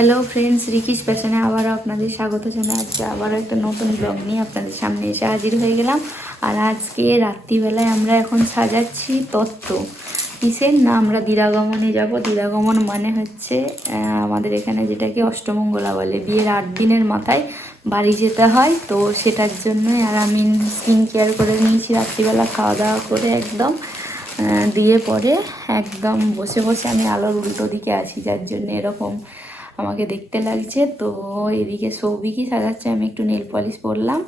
Hello friends রিকিস পেছনে আবারও আপনাদের স্বাগত জানাই। আজকে আবারও একটা নতুন ব্লগ নিয়ে আপনাদের সামনে এসে হাজির হয়ে গেলাম। আর আজকে রাত্রিবেলায় আমরা এখন সাজাচ্ছি তত্ত্ব। কিসের? না, আমরা দিরাগমনে যাব। দিরাগমন মানে হচ্ছে আমাদের এখানে যেটাকে অষ্টমঙ্গলা বলে। বিয়ের আট দিনের মাথায় বাড়ি যেতে হয়। তো সেটার জন্যই আর আমি স্কিন কেয়ার করে নিয়েছি রাত্রিবেলা খাওয়া দাওয়া করে একদম দিয়ে পরে একদম বসে বসে আমি আলোর উল্টো দিকে আছি। যার জন্য এরকম আমাকে দেখতে লাগছে। তো এদিকে সৌভিকই সাজাচ্ছে, আমি একটু নেল পলিশ পরলাম।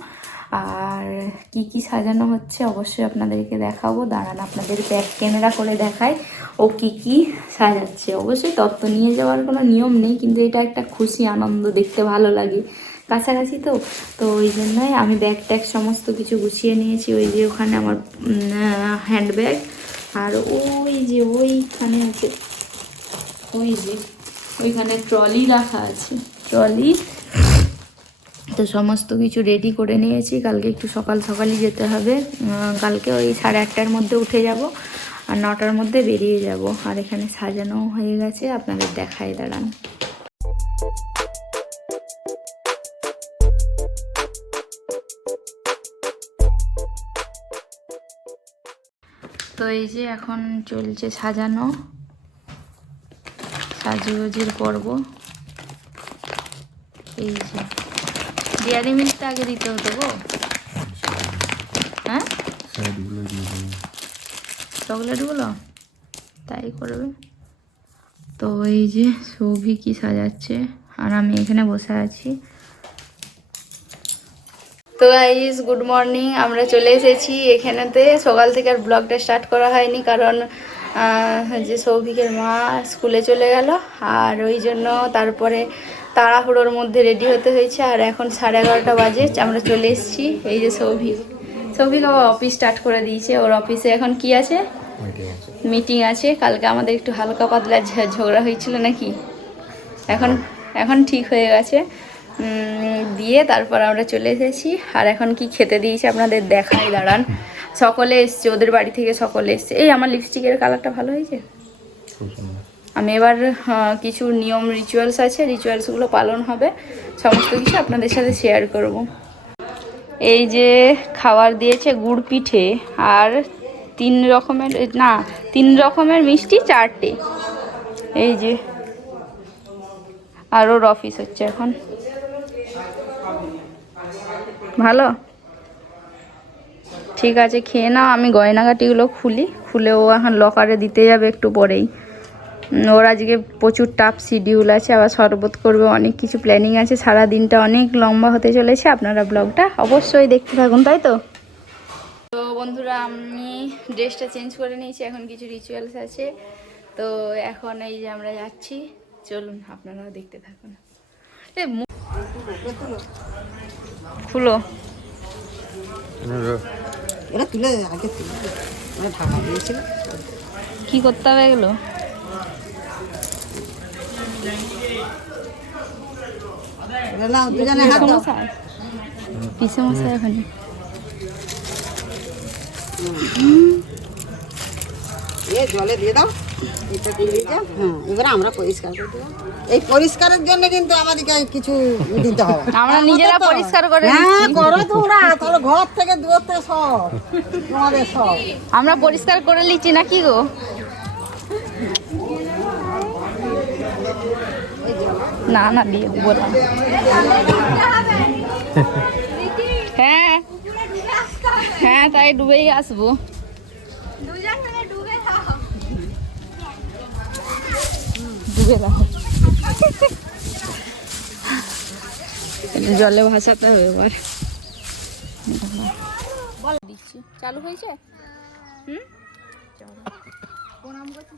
আর কি কি সাজানো হচ্ছে অবশ্যই আপনাদেরকে দেখাবো। দাঁড়ান, আপনাদের ব্যাক ক্যামেরা করে দেখায় ও কি কি সাজাচ্ছে। অবশ্যই তত্ত্ব নিয়ে যাওয়ার কোনো নিয়ম নেই, কিন্তু এটা একটা খুশি আনন্দ, দেখতে ভালো লাগে। কাছাকাছি তো তো ওই জন্যই আমি ব্যাগ ট্যাগ সমস্ত কিছু গুছিয়ে নিয়েছি। ওই যে ওখানে আমার হ্যান্ডব্যাগ আর ওই যে ওইখানে আছে, ওই যে ওইখানে ট্রলি রাখা আছে। ট্রলি। তো সমস্ত কিছু রেডি করে নিয়েছি। কালকে একটু সকাল সকালই যেতে হবে। কালকে ওই সাড়ে আটটার মধ্যে উঠে যাব আর নটার মধ্যে বেরিয়ে যাব। আর এখানে সাজানো হয়ে গেছে। আপনাদের দেখায় দাঁড়ান। তো এই যে এখন চলছে সাজানো। সাজুগুজির পর্ব। এই যে ডেয়ারি মিল্কটা আগে দিতে হতো গো। হ্যাঁ? চকলেটগুলো? তাই করবে। তো এই যে সৌভি কি সাজাচ্ছে আর আমি এখানে বসে আছি। তো গাইজ গুড মর্নিং আমরা চলে এসেছি এখানেতে। সকাল থেকে আর ব্লগটা স্টার্ট করা হয়নি কারণ যে সৌভিকের মা স্কুলে চলে গেল আর ওই জন্য তারপরে তাড়াহুড়োর মধ্যে রেডি হতে হয়েছে আর এখন সাড়ে এগারোটা বাজে আমরা চলে এসেছি এই যে সৌভিক। সৌভিক আবার অফিস স্টার্ট করে দিয়েছে ওর অফিসে এখন কি আছে? মিটিং আছে। কালকে আমাদের একটু হালকা পাতলা ঝগড়া হয়েছিল নাকি? এখন এখন ঠিক হয়ে গেছে। দিয়ে তারপর আমরা চলে এসেছি আর এখন কি খেতে দিয়েছি আপনাদের দেখাই দাঁড়ান। সকলে এসছে ওদের বাড়ি থেকে সকলে এসছে। এই আমার লিপস্টিকের কালারটা ভালো হয়েছে? আমি এবার কিছু নিয়ম রিচুয়ালস আছে রিচুয়ালসগুলো পালন হবে। সমস্ত কিছু আপনাদের সাথে শেয়ার করব। এই যে খাবার দিয়েছে গুড় পিঠে আর তিন রকমের না তিন রকমের মিষ্টি চারটে। এই যে আর ওর অফিস হচ্ছে এখন। ভালো? ঠিক আছে, খেয়ে নাও, আমি গয়নাগাটিগুলো খুলি। খুলে ও এখন লকারে দিতে যাবে একটু পরেই। ওর আজকে প্রচুর টাফ শিডিউল আছে, আবার শরবত করবে, অনেক কিছু প্ল্যানিং আছে। সারা দিনটা অনেক লম্বা হতে চলেছে। আপনারা ব্লগটা অবশ্যই দেখতে থাকুন, তাই তো? তো বন্ধুরা, আমি ড্রেসটা চেঞ্জ করে নিয়েছি, এখন কিছু রিচুয়ালস আছে। তো এখন এই যে আমরা যাচ্ছি, চলুন আপনারাও দেখতে থাকুন। খুলো। ওরা তুলে আগে তুলে ওরা ঢাকা দিয়েছিল। কি করতে হবে এগুলো? দুজনে হাত পিসে মশাই ওখানে। এ জলে দিয়ে দাও। এবারে আমরা পরিষ্কার করে এই পরিষ্কারের জন্য কিন্তু আমাদেরকে কিছু দিতে হবে আমরা নিজেরা পরিষ্কার করে হ্যাঁ করো তোমরা তাহলে ঘর থেকে দূর থেকে সব তোমাদের সব। আমরা পরিষ্কার করে নিচ্ছি নাকি গো? না না দিয়ে দেবো না। হ্যাঁ হ্যাঁ তাই ডুবেই আসব। ডুবে দাও এটা জলে ভাসাতে হবে এবার। দিচ্ছি। চালু হয়েছে? হুম? প্রণাম করছি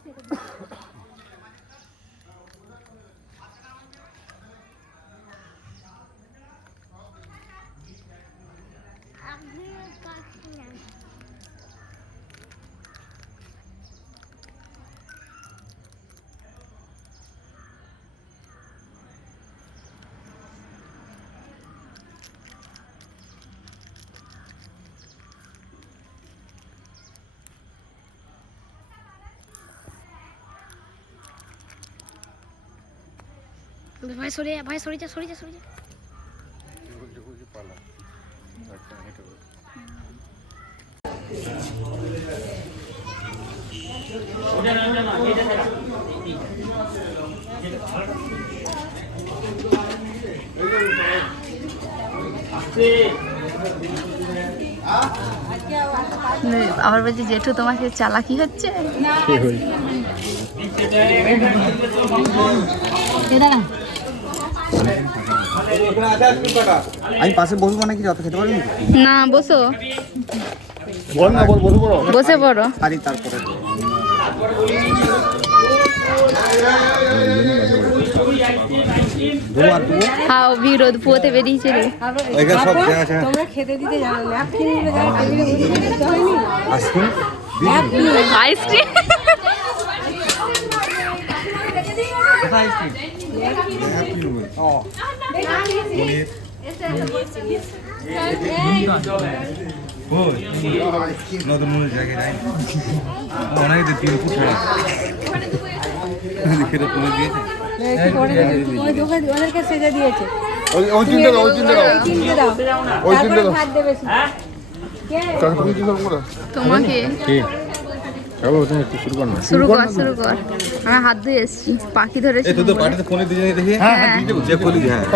ভাই সরে ভাই সরে যা সরে যা সরে যা। আবার বলছি জেঠু তোমাকে চালাকি হচ্ছে? আমি পাশে বসবো নাকি? যত খেতে পারবি না বসো। বল না বল বসবো বসে পড়ো। শাড়ি তারপরে হাও বিরোধ পুয়োতে বেরিয়েছে রে। সব আছে। তোমরা খেতে দিতে জানো ন্যাপকিনগুলো জানো টেবিলে বসে দিতে হয়নি আইসক্রিম? আইসক্রিম? ও পনির নতুন মনে জায়গায় নাই অনেক তিন ফুট খেতে পনির দিয়েছে ওই চিন্তা দাও ওই চিন্তা দাও ওই চিন্তা দাও তুমি করো। তোমাকে? তুমি শুরু কর শুরু কর আমি হাত ধুয়ে এসছি পাখি ধরেছি। এই তো তো পার্টিতে ফোনে দিয়ে দেখি। হ্যাঁ, হ্যাঁ, হ্যাঁ।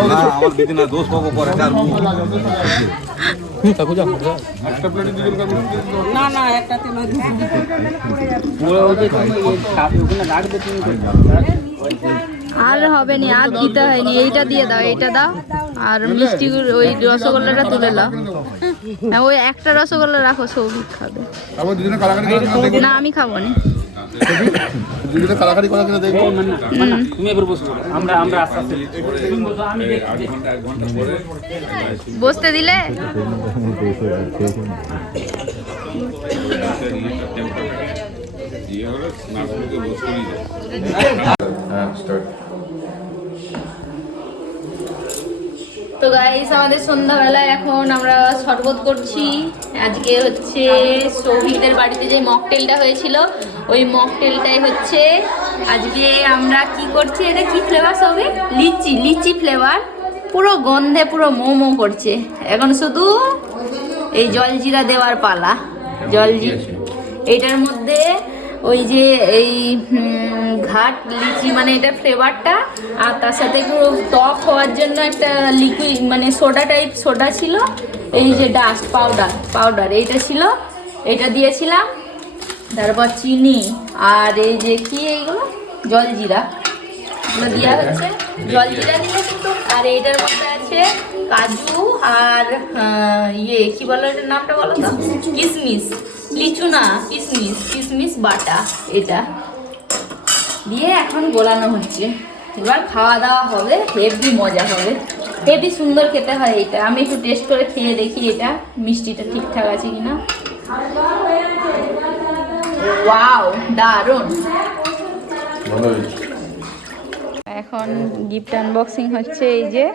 না আমার দিদি না দোষ পাবো করে তার একটা প্লেটে দুজন কাকু। না না একটাতে নয় দুটো। আর হবে না আর দিতে হয়নি এইটা দিয়ে দাও এইটা দাও আর মিষ্টি ওই রসগোল্লাটা তুলে দাও। হ্যাঁ ওই একটা রসগোল্লা রাখো সৌভিক খাবে। আবার দুজনে কালাকারি করে কিনা না আমি খাব না দুজনে কালাকারি করে কিনা দেখব বসতে দিলে? তো গাইস আমাদের সন্ধ্যাবেলায় এখন আমরা শরবত করছি। আজকে হচ্ছে সৌভিকদের বাড়িতে যে মকটেলটা হয়েছিল ওই মকটেলটাই হচ্ছে আজকে আমরা কি করছি এটা কি flavour Souvik lychee lychee flavour পুরো গন্ধে পুরো মোমো করছে। এখন শুধু এই জলজিরা দেওয়ার পালা। জলজি এইটার মধ্যে ওই যে এই ঘাট লিচি মানে এটা ফ্লেভারটা। আর তার সাথে একটু টক হওয়ার জন্য একটা লিকুইড মানে সোডা টাইপ সোডা ছিল। এই যে ডাস্ট পাউডার পাউডার এইটা ছিল। এটা দিয়েছিলাম। তারপর চিনি আর এই যে কি এইগুলো? জলজিরা। এগুলো দেওয়া হচ্ছে। জলজিরা দিলে কিন্তু আর এইটার মধ্যে আছে কাজু আর ইয়ে কি বলো এটার নামটা বলো তো? কিশমিশ লিচু না কিশমিশ কিশমিশ বাটা এটা। দিয়ে এখন গোলানো হচ্ছে। এবার খাওয়া দাওয়া হবে হেভি মজা হবে। হেভি সুন্দর খেতে হয় এটা। আমি একটু টেস্ট করে খেয়ে দেখি এটা মিষ্টিটা ঠিকঠাক আছে কিনা। ওয়াও দারুণ। এখন গিফট আনবক্সিং হচ্ছে এই যে।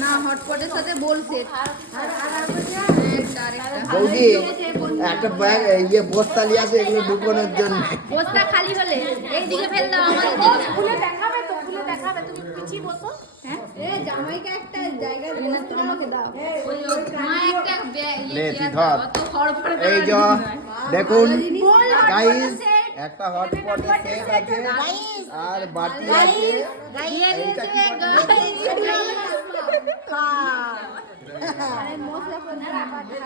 না হটপটের সাথে বলছে বৌদি একটা ব্যাগ ইয়ে বস্তা নিয়ে আসে এগুলো ঢুকানোর জন্য বস্তা খালি হলে এই দিকে ফেল দাও আমাদের দিকে খুলে দেখাবে তো খুলে দেখাবে তুমি পিছিয়ে বসো হ্যাঁ এ জামাইকে একটা জায়গা বস্তা আমাকে দাও ওই মা একটা লে, তুই ধর। এই যে দেখুন গাইস একটা হটপট সেট আছে আর বাটি আছে। এইটা কি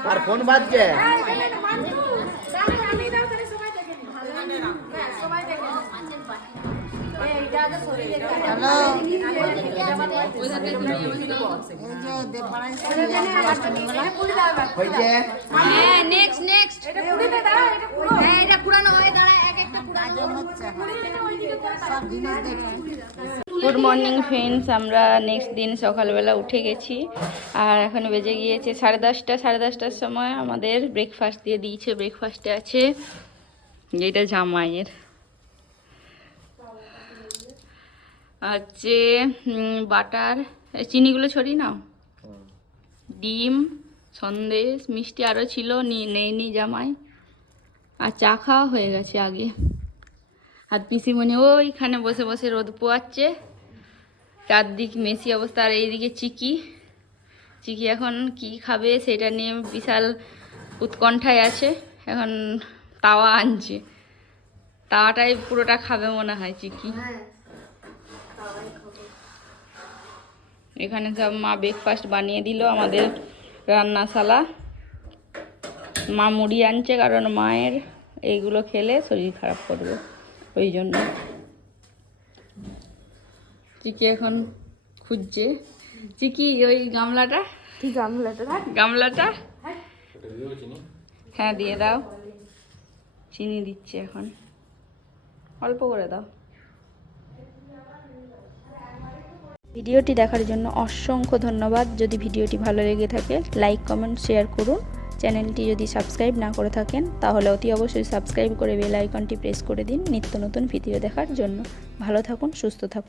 আর ফোন বাজছে? হয়েছে হ্যাঁ নেক্সট নেক্সট এটা এটা এটা গুড মর্নিং ফ্রেন্ডস আমরা নেক্সট দিন সকালবেলা উঠে গেছি। আর এখন বেজে গিয়েছে সাড়ে দশটা, সাড়ে দশটার সময় আমাদের ব্রেকফাস্ট দিয়ে দিয়েছে ব্রেকফাস্টে আছে। যেটা জামাইয়ের। হচ্ছে বাটার চিনিগুলো ছড়িয়ে নাও। ডিম, সন্দেশ, মিষ্টি আরও ছিল, নি, নেইনি জামাই। আর চা খাওয়া হয়ে গেছে আগে। আর পিসিমণি ওইখানে বসে বসে রোদ পোয়াচ্ছে। চারদিক মেসি অবস্থা, আর এইদিকে চিকি। চিকি এখন কি খাবে সেটা নিয়ে বিশাল উৎকণ্ঠায় আছে। এখন তাওয়া আনছে। তাওয়াটাই পুরোটা খাবে মনে হয় চিকি। এখানে সব মা ব্রেকফাস্ট বানিয়ে দিল আমাদের রান্নাশালা। মা মুড়ি আনছে কারণ মায়ের এইগুলো খেলে শরীর খারাপ করবে ওই জন্য। চিকি এখন খুঁজছে। চিকি ওই গামলাটা? গামলাটা? গামলাটা? হ্যাঁ দিয়ে দাও। চিনি দিচ্ছে এখন। অল্প করে দাও। ভিডিওটি দেখার জন্য অসংখ্য ধন্যবাদ। যদি ভিডিওটি ভালো লেগে থাকে, লাইক, কমেন্ট, শেয়ার করুন। চ্যানেলটি যদি সাবস্ক্রাইব না করে থাকেন, তাহলে অতি অবশ্যই সাবস্ক্রাইব করে বেল আইকনটি প্রেস করে দিন নিত্য নতুন ভিডিও দেখার জন্য। ভালো থাকুন, সুস্থ থাকুন।